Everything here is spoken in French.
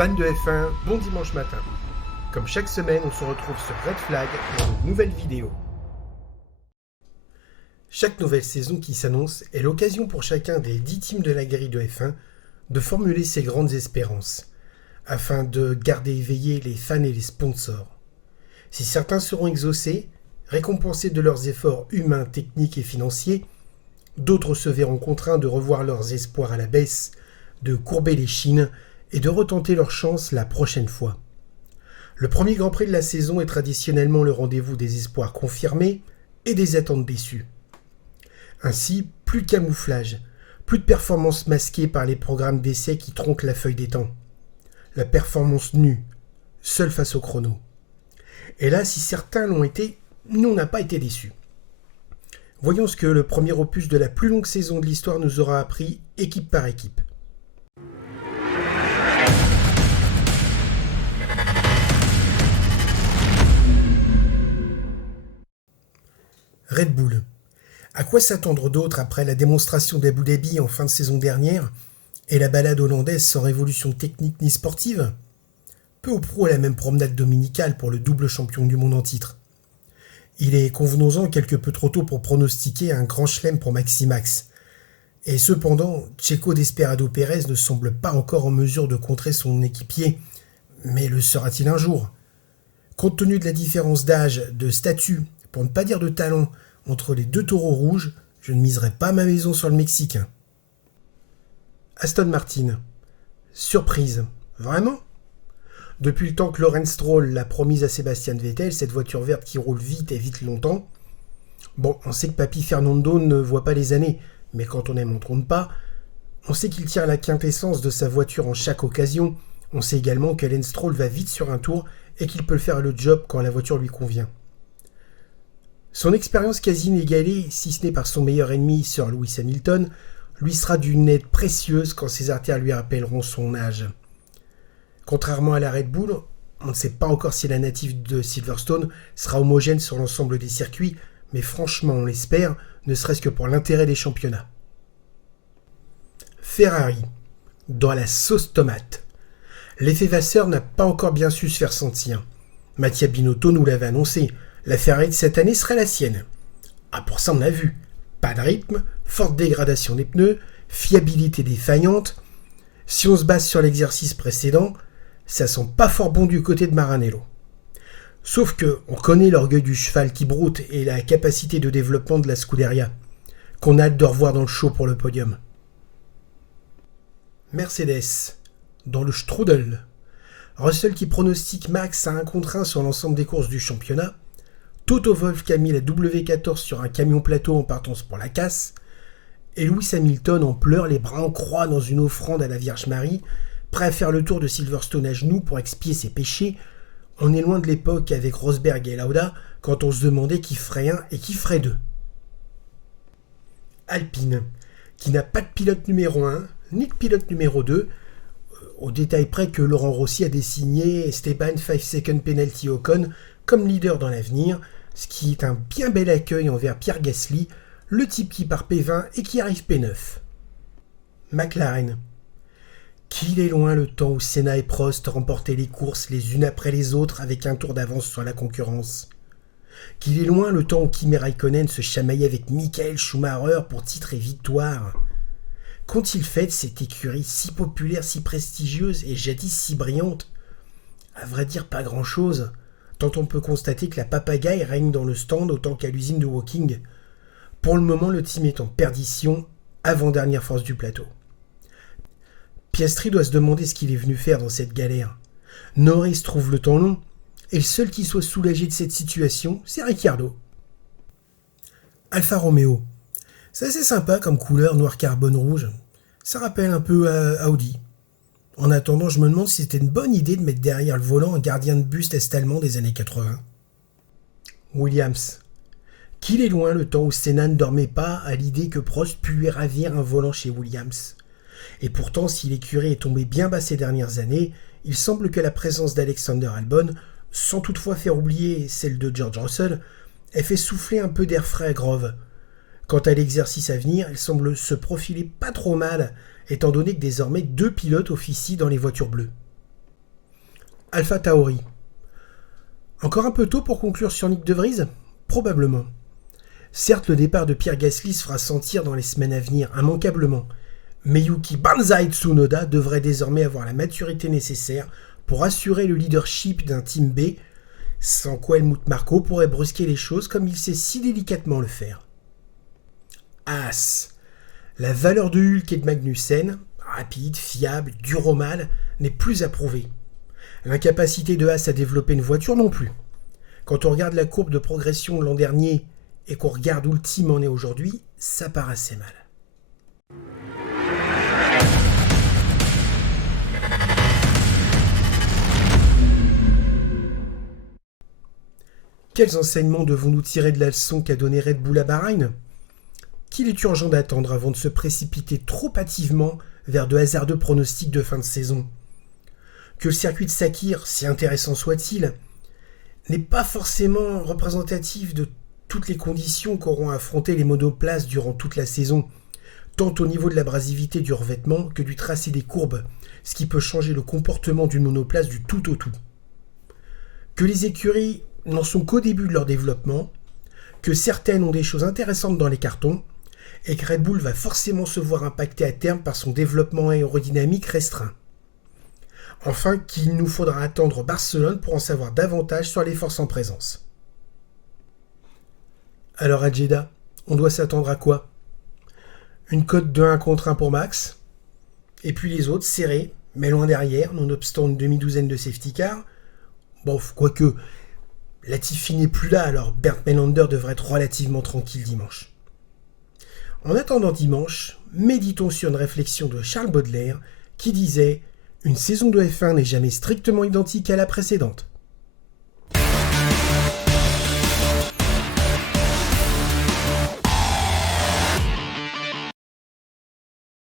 Fans de F1, bon dimanche matin. Comme chaque semaine, on se retrouve sur Red Flag pour une nouvelle vidéo. Chaque nouvelle saison qui s'annonce est l'occasion pour chacun des 10 teams de la grille de F1 de formuler ses grandes espérances, afin de garder éveillés les fans et les sponsors. Si certains seront exaucés, récompensés de leurs efforts humains, techniques et financiers, d'autres se verront contraints de revoir leurs espoirs à la baisse, de courber les chines et de retenter leur chance la prochaine fois. Le premier Grand Prix de la saison est traditionnellement le rendez-vous des espoirs confirmés et des attentes déçues. Ainsi, plus de camouflage, plus de performances masquées par les programmes d'essais qui tronquent la feuille des temps. La performance nue, seule face au chrono. Et là, si certains l'ont été, nous on n'a pas été déçus. Voyons ce que le premier opus de la plus longue saison de l'histoire nous aura appris, équipe par équipe. Red Bull. À quoi s'attendre d'autre après la démonstration d'Abu Dhabi en fin de saison dernière et la balade hollandaise sans révolution technique ni sportive? Peu ou prou à la même promenade dominicale pour le double champion du monde en titre. Il est, convenons-en, quelque peu trop tôt pour pronostiquer un grand chelem pour Maximax. Et cependant, Checo Desperado Pérez ne semble pas encore en mesure de contrer son équipier. Mais le sera-t-il un jour? Compte tenu de la différence d'âge, de statut, pour ne pas dire de talent, entre les deux taureaux rouges, je ne miserai pas ma maison sur le Mexicain. Aston Martin. Surprise. Vraiment? Depuis le temps que Lawrence Stroll l'a promise à Sébastien Vettel, cette voiture verte qui roule vite et vite longtemps. Bon, on sait que Papy Fernando ne voit pas les années, mais quand on aime, on ne trompe pas. On sait qu'il tire la quintessence de sa voiture en chaque occasion. On sait également que Lance Stroll va vite sur un tour et qu'il peut faire le job quand la voiture lui convient. Son expérience quasi inégalée, si ce n'est par son meilleur ennemi, Sir Lewis Hamilton, lui sera d'une aide précieuse quand ses artères lui rappelleront son âge. Contrairement à la Red Bull, on ne sait pas encore si la native de Silverstone sera homogène sur l'ensemble des circuits, mais franchement on l'espère, ne serait-ce que pour l'intérêt des championnats. Ferrari, dans la sauce tomate. L'effet Vasseur n'a pas encore bien su se faire sentir. Mattia Binotto nous l'avait annoncé, la Ferrari de cette année serait la sienne. Ah, pour ça on a vu. Pas de rythme, forte dégradation des pneus, fiabilité défaillante. Si on se base sur l'exercice précédent, ça sent pas fort bon du côté de Maranello. Sauf que on connaît l'orgueil du cheval qui broute et la capacité de développement de la Scuderia, qu'on a hâte de revoir dans le show pour le podium. Mercedes, dans le strudel. Russell qui pronostique Max à 1 contre 1 sur l'ensemble des courses du championnat. Toto Wolff qui a mis la W14 sur un camion plateau en partance pour la casse. Et Lewis Hamilton en pleurs, les bras en croix dans une offrande à la Vierge Marie, prêt à faire le tour de Silverstone à genoux pour expier ses péchés. On est loin de l'époque avec Rosberg et Lauda, quand on se demandait qui ferait un et qui ferait deux. Alpine, qui n'a pas de pilote numéro 1, ni de pilote numéro 2, au détail près que Laurent Rossi a désigné Esteban 5 Second Penalty Ocon comme leader dans l'avenir, ce qui est un bien bel accueil envers Pierre Gasly, le type qui part P20 et qui arrive P9. McLaren. Qu'il est loin le temps où Senna et Prost remportaient les courses les unes après les autres avec un tour d'avance sur la concurrence. Qu'il est loin le temps où Kimi Raikkonen se chamaillait avec Michael Schumacher pour titre et victoire. Qu'ont-ils fait de cette écurie si populaire, si prestigieuse et jadis si brillante? À vrai dire, pas grand-chose, tant on peut constater que la papagaille règne dans le stand autant qu'à l'usine de Woking. Pour le moment, le team est en perdition, avant-dernière force du plateau. Piastri doit se demander ce qu'il est venu faire dans cette galère. Norris trouve le temps long, et le seul qui soit soulagé de cette situation, c'est Ricciardo. Alfa Romeo. C'est assez sympa comme couleur noir carbone rouge. Ça rappelle un peu Audi. En attendant, je me demande si c'était une bonne idée de mettre derrière le volant un gardien de buste est-allemand des années 80. Williams. Qu'il est loin le temps où Senna ne dormait pas à l'idée que Prost pût lui ravir un volant chez Williams. Et pourtant, si l'écurie est tombée bien bas ces dernières années, il semble que la présence d'Alexander Albon, sans toutefois faire oublier celle de George Russell, ait fait souffler un peu d'air frais à Grove. Quant à l'exercice à venir, il semble se profiler pas trop mal, étant donné que désormais 2 pilotes officient dans les voitures bleues. Alpha Tauri. Encore un peu tôt pour conclure sur Nyck de Vries ? Probablement. Certes, le départ de Pierre Gasly se fera sentir dans les semaines à venir, immanquablement. Mais Yuki Banzai Tsunoda devrait désormais avoir la maturité nécessaire pour assurer le leadership d'un Team B, sans quoi Helmut Marko pourrait brusquer les choses comme il sait si délicatement le faire. As. La valeur de Hulk et de Magnussen, rapide, fiable, dur au mal, n'est plus à prouver. L'incapacité de As à développer une voiture non plus. Quand on regarde la courbe de progression de l'an dernier et qu'on regarde où le team en est aujourd'hui, ça part assez mal. Quels enseignements devons-nous tirer de la leçon qu'a donnée Red Bull à Bahreïn ? Qu'il est urgent d'attendre avant de se précipiter trop hâtivement vers de hasardeux pronostics de fin de saison. Que le circuit de Sakir, si intéressant soit-il, n'est pas forcément représentatif de toutes les conditions qu'auront affronté les monoplaces durant toute la saison, tant au niveau de l'abrasivité du revêtement que du tracé des courbes, ce qui peut changer le comportement d'une monoplace du tout au tout. Que les écuries n'en sont qu'au début de leur développement, que certaines ont des choses intéressantes dans les cartons, et que Red Bull va forcément se voir impacté à terme par son développement aérodynamique restreint. Enfin, qu'il nous faudra attendre Barcelone pour en savoir davantage sur les forces en présence. Alors à Jeddah, on doit s'attendre à quoi ? Une cote de 1 contre 1 pour Max, et puis les autres serrés, mais loin derrière, nonobstant une demi-douzaine de safety cars. Bon, quoique, Latifi n'est plus là, alors Bernd Melander devrait être relativement tranquille dimanche. En attendant dimanche, méditons sur une réflexion de Charles Baudelaire qui disait « Une saison de F1 n'est jamais strictement identique à la précédente ».